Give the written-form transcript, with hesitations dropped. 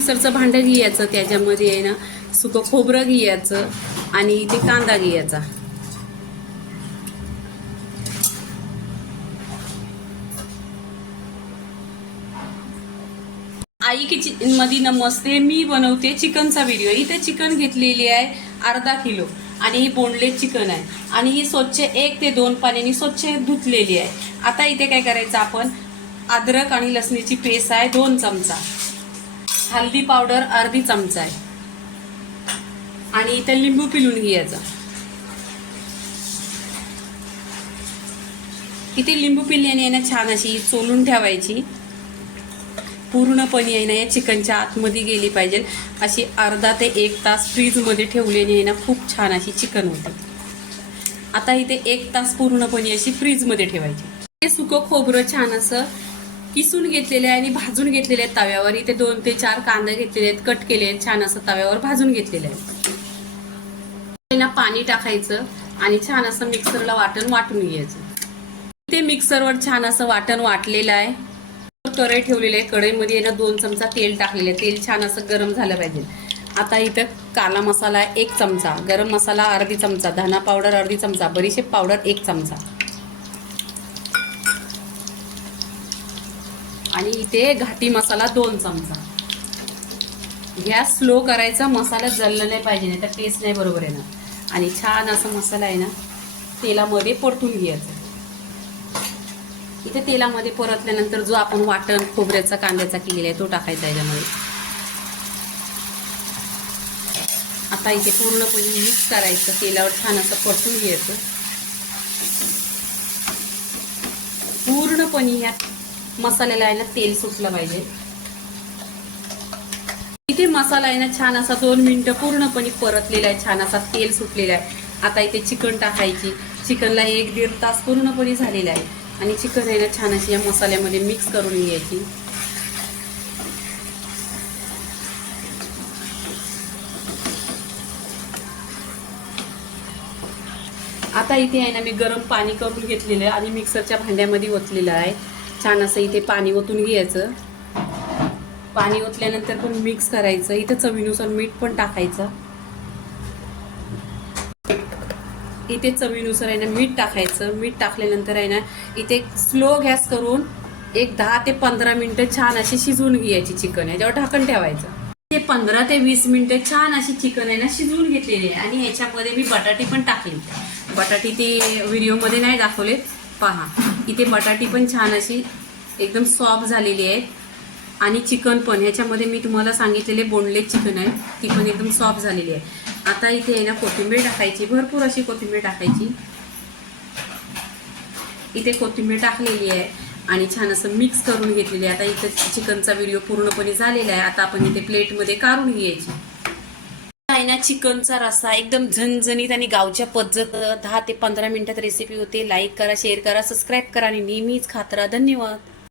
मिक्सरचं भांडं घ्यायचं, त्याच्यामध्ये आहे ना सुकं खोबरं घ्यायचं आणि इथे कांदा घ्यायचा. आई किचन मध्ये नमस्ते. मी बनवते चिकनचा व्हिडिओ. इथे चिकन घेतलेली आहे अर्धा किलो आणि ही बोनलेस चिकन आहे आणि ही स्वच्छ 1 ते 2 पाण्याने स्वच्छ धुतलेली आहे. आता इथे काय करायचं, आपण अद्रक आणि लसणीची पेस्ट आहे 2 चमचा, हल्दी पावडर अर्धी चमचा आहे आणि इथे लिंबू पिळून घ्यायचं. इथे लिंबू पिळल्याने ना छान अशी चोलून ठेवायची. पूर्णपणे आहे ना या चिकनच्या आतमध्ये गेली पाहिजे. अशी अर्धा ते 1 तास फ्रीजमध्ये ठेवल्याने आहे ना खूप छान अशी चिकन होते. आता इथे 1 तास पूर्णपणे अशी फ्रीजमध्ये ठेवायची. हे सुकं खोबरं छान असं किसून घेतलेले आहे आणि भाजून घेतलेले आहेत तव्यावर. इथे 2 ते 4 कांदे घेतलेले आहेत, कट केले आहेत, छान असं तव्यावर भाजून घेतलेले आहेत. ना पाणी टाकायचं आणि छान असं मिक्सरला वाटून घ्यायचं. इथे मिक्सरवर छान असं वाटलेलं आहे. कढई ठेवलेली आहे. कढईमध्ये ना 2 चमचा तेल टाकलेले आहे. तेल छान असं गरम झालं पाहिजे. आता इथं काला मसाला 1 चमचा, गरम मसाला अर्धी चमचा, धना पावडर अर्धी चमचा, बडीशेप पावडर 1 चमचा आणि इथे घाटी मसाला 2 चमचा. गॅस स्लो करायचा, मसाला जळला नाही पाहिजे, नाही तर टेस्ट नाही बरोबर येणार. आणि छान असा मसाला आहे ना तेलामध्ये परतून घ्यायचा. इथे तेलामध्ये परतल्यानंतर जो आपण वाटण खोबऱ्याचा कांद्याचा केलेला आहे तो टाकायचा याच्यामध्ये. आता इथे पूर्णपणे मिक्स करायचं, तेलावर छान असं परतून घ्यायचं. पूर्णपणे या मसाल्याला आहे ना तेल सुटलं पाहिजे. इथे मसाला आहे ना छान असा 2 मिनिटं पूर्णपणे परतलेला आहे, छान असा तेल सुटलेला आहे. आता इथे चिकन टाकायची. चिकनला 1-1.5 तास पूर्णपणे झालेला आहे आणि चिकन आहे ना छान अशी या मसाल्यामध्ये मिक्स करून घ्यायची. आता इथे आहे ना मी गरम पाणी करून घेतलेलं आहे आणि मिक्सरच्या भांड्यामध्ये ओतलेलं आहे. छान असं इथे पाणी ओतून घ्यायचं. पाणी ओतल्यानंतर पण मिक्स करायचं. इथे चवीनुसार मीठ पण टाकायचं. इथे चवीनुसार आहे ना मीठ टाकायचं. मीठ टाकल्यानंतर आहे ना इथे स्लो गॅस करून 10 ते 15 मिनिटं छान अशी शिजवून घ्यायची चिकन. याच्यावर ढाकण ठेवायचं. ते 15 ते 20 मिनिटं छान अशी चिकन आहे ना शिजवून घेतलेली आहे आणि ह्याच्यामध्ये मी बटाटी पण टाकली. बटाटी ते व्हिडिओमध्ये नाही दाखवले, पहा. इथे बटाटी पण छान अशी एकदम सॉफ्ट झालेली आहे आणि चिकन पण ह्याच्यामध्ये मी तुम्हाला सांगितलेले बोनलेस चिकन आहे, ती पण एकदम सॉफ्ट झालेली आहे. आता इथे आहे ना कोथिंबीर टाकायची, भरपूर अशी कोथिंबीर टाकायची. इथे कोथिंबीर टाकलेली आहे आणि छान असं मिक्स करून घेतलेली आहे. आता इथे चिकनचा व्हिडिओ पूर्णपणे झालेला आहे. आता आपण इथे प्लेटमध्ये काढून घ्यायची. आहे ना चिकनचा रस्सा एकदम झणझणीत आणि गावच्या पद्धत 10 ते 15 मिनिटात रेसिपी होते. लाईक करा, शेअर करा, सबस्क्राईब करा आणि नेहमीच खात राहा. धन्यवाद.